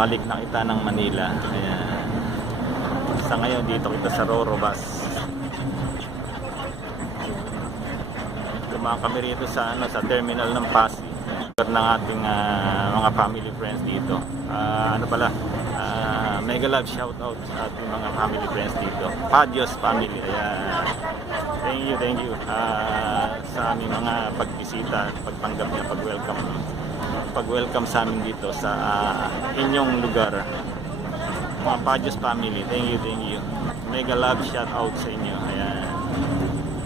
pabalik na kita ng Manila. Ayan. Sa ngayon, dito kita sa Roro Bus. Dumaan kami rito sa ano sa terminal ng Pasig ng ating ah, mga family friends dito. Ah, ano pala? Ah, mega love shout out sa ating mga family friends dito. Padios family. Ayan. Thank you, thank you. Ah, sa aming mga pagbisita, pagpanggap niya, pag-welcome pag-welcome sa amin dito sa ah, inyong lugar. Mga Padios family, thank you, thank you. Mega love shout out sa inyo. Ayan.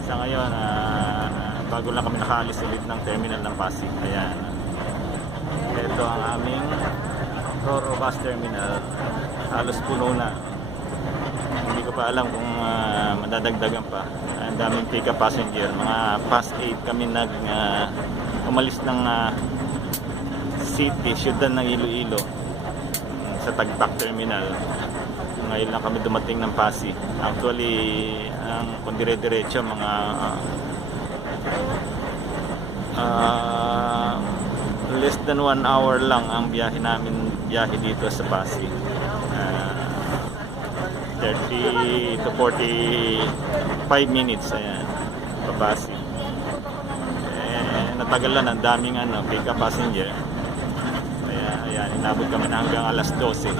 Sa ngayon, ah, bago lang kami nakaalis ulit ng terminal ng Pasig. Ayan. Ito ang aming Roro Bus Terminal. Halos puno na. Hindi ko pa alam kung ah, madadagdagan pa. Ang daming pick-up passenger. Mga past 8 kami nag ah, umalis ng ah, city, syudad ng Iloilo sa Tagpak Terminal. Ngayon lang kami dumating ng Pasig. Actually, ang kung dire-diretso mga ah, less than one hour lang ang biyahe namin biyahe dito sa Pasig. Ah, 30 to 45 minutes ayan pabasi eh, natagalan ang daming ano pick up passenger inabot kami na hanggang alas 12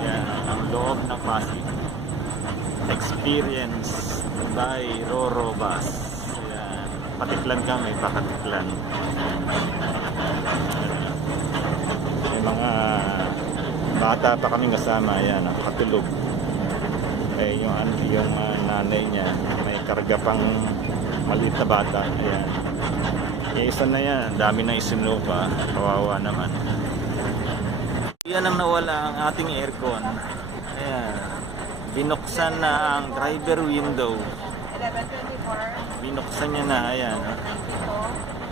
ayan ang loob ng Pasig experience by Roro Bus. Ayan patiklan kami pakatiklan may mga bata pa kami kasama ayan nakatulog. Eh yung ano yung ah, nanay niya may karga pang maliit na bata. Ayan. Eh, isa na yan dami na isinupa. Kawawa naman yan ang nawala ang ating aircon. Ayan. Binuksan na ang driver window. Binuksan niya na ayan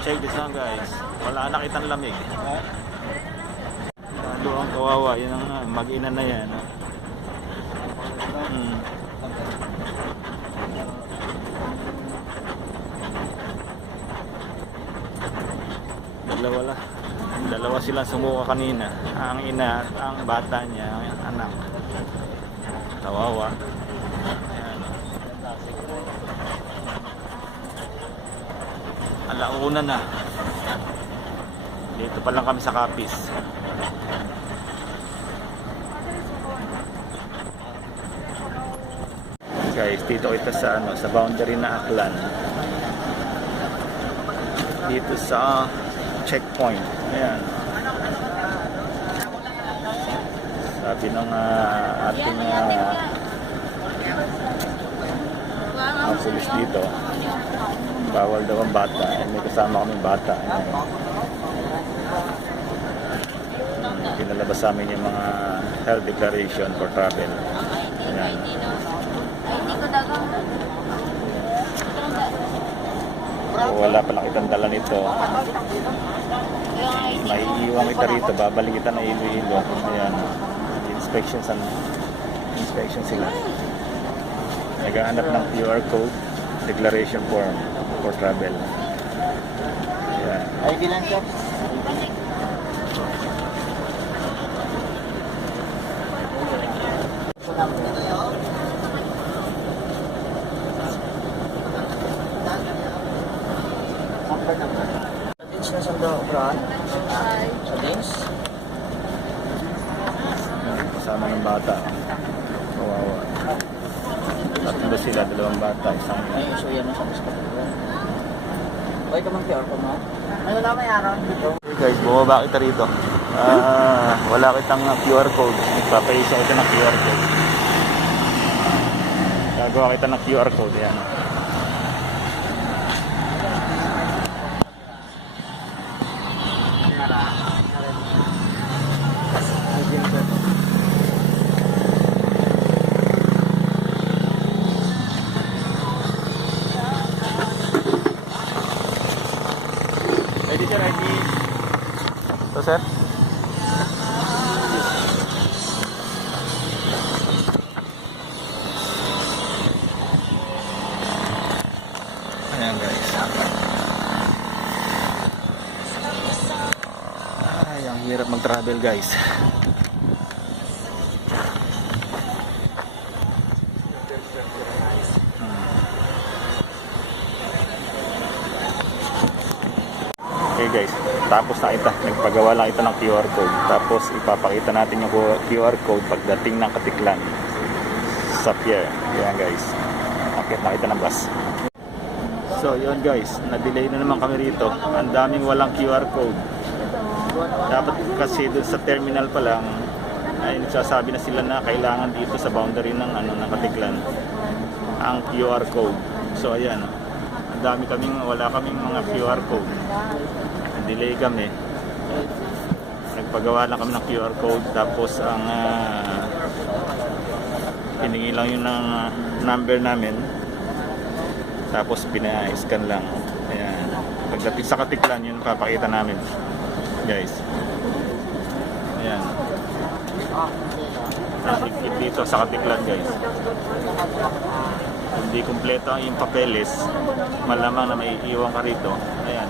check this out guys. Wala na kitang lamig. Lalo ang kawawa? Yun ang ah, mag-ina na yan ah. Hmm. Dalawa la. Dalawa sila sumuka kanina. Ang ina at ang bata niya, ang anak. Tawawa. Ayan. Alauna na. Dito pa lang kami sa Kapis. guys dito ito sa ano sa boundary na Aklan dito sa checkpoint. Ayan. Sabi ng ah, ating uh, mga pulis dito bawal daw ang bata. Eh, may kasama kaming bata. Ayan. Pinalabas sa amin yung mga health declaration for travel. Ayan So, wala pa lang kitang dala nito. May iiwan kita rito, babalik kita na ilo-ilo. Ayan. Inspection sa inspection sila. Naghahanap ng QR code, declaration form for travel. Ayan. ID lang sir. Sa na sa daw, bro. Sa dins. Kasama ng bata. Kawawa. Tatlo sila, dalawang bata, isang Ay, so yan ang sa mas kapatid. Okay ka mang PR ko mo? Ano na may araw dito? Hey guys, bumaba kita rito. Ah, wala kitang ah, QR code. Nagpapaisa kita ng QR code. Gagawa kita ng QR code. Yan. Ready sir, ready. Ito sir. Ayan guys. Ay, ang hirap mag-travel guys. Guys. Tapos nakita, nagpagawa lang ito ng QR code. Tapos ipapakita natin yung QR code pagdating ng Katiklan sa pier. Yan guys. Akit nakita ng bus. So yun guys, na-delay na naman kami rito. Ang daming walang QR code. Dapat kasi doon sa terminal pa lang ay nagsasabi na sila na kailangan dito sa boundary ng ano ng Katiklan ang QR code. So ayan, dami kaming wala kaming mga QR code. Delay kami. Nagpagawa lang kami ng QR code tapos ang uh, hiningi lang yun ng ah, number namin tapos pina-scan lang. Ayan. Pagdating sa Katiklan, yun papakita namin. Guys. Ayan. Nakikit dito sa Katiklan, guys. Hindi kumpleto ang iyong papeles, malamang na may iiwan ka rito. Ayan.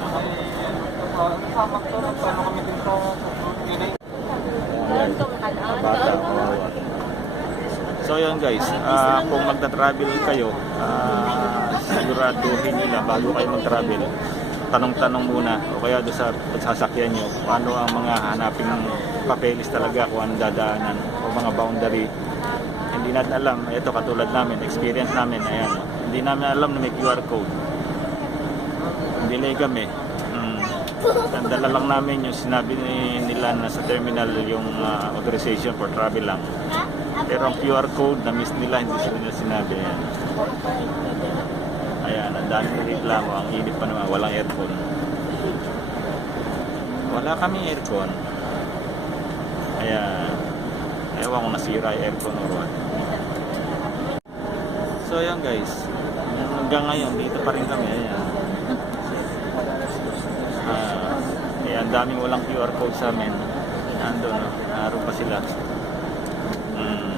Bata, kawawa. So yun guys, ah, kung magta-travel kayo, ah, siguraduhin nila bago kayo mag-travel. Tanong-tanong muna o kaya doon sa sasakyan nyo kung ano ang mga hanaping papeles talaga kung anong dadaanan o mga boundary. Hindi natin alam, ito katulad namin, experience namin, ayan. Hindi namin alam na may QR code. Delay kami. Mm. Ang dala lang namin yung sinabi ni- nila na sa terminal yung ah, authorization for travel lang. Pero ang QR code na miss nila, hindi sila nila sinabi. Ayan. Ayan, ang dami reklamo. Ang init pa naman, walang aircon. Wala kami aircon. Ayan. Ewan kung nasira yung aircon or what. So ayan guys. Hanggang ngayon, dito pa rin kami. Ayan. Eh, ang daming walang QR code sa amin. Ando, no? Naroon pa sila. Hmm.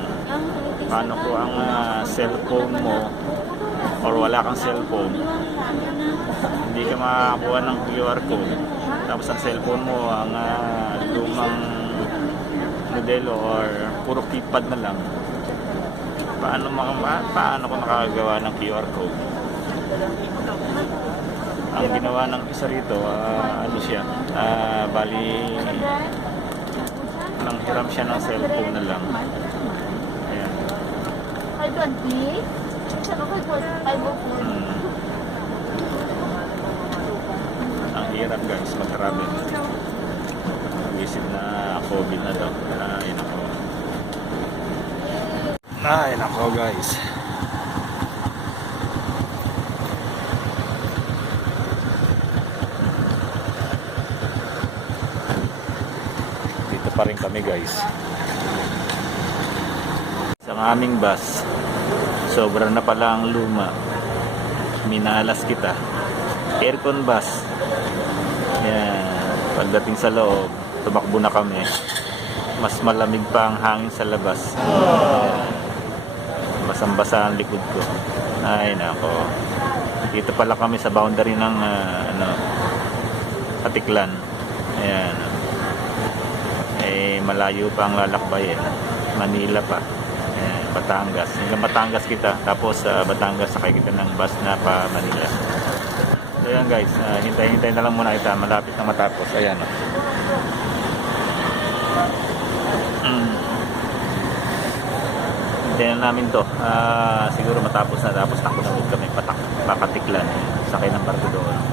Paano ko ang ah, cellphone mo or wala kang cellphone hindi ka makakuha ng QR code tapos ang cellphone mo ang ah, lumang modelo or puro keypad na lang paano maka, pa- paano ko nakagawa ng QR code ang ginawa ng isa rito ah, ano siya ah, bali nang hiram siya ng cellphone na lang ayan 520? Saka 504. Hmm. Ang hirap guys mag-travel. Visit na COVID na daw. Ay nako. Ay nako guys. Dito pa rin kami guys. Sa aming bus, sobra na pala ang luma. Minalas kita. Aircon bus. Yan. Pagdating sa loob, tumakbo na kami. Mas malamig pa ang hangin sa labas. Yan. Basang-basa ang likod ko. Ay, nako. Dito pala kami sa boundary ng ah, ano, Katiklan. Ayan. Eh, malayo pa ang lalakbayin. Manila pa. Ayan, Batangas. Hanggang Batangas kita. Tapos sa Batangas sakay kita ng bus na pa Manila. So yan guys, ah, hintay-hintay na lang muna kita. Malapit na matapos. Ayan. oh. Mm. Hintayin na namin to. Ah, siguro matapos na. Tapos takbo na kami. Patak, pakatiklan. Sakay ng barko doon.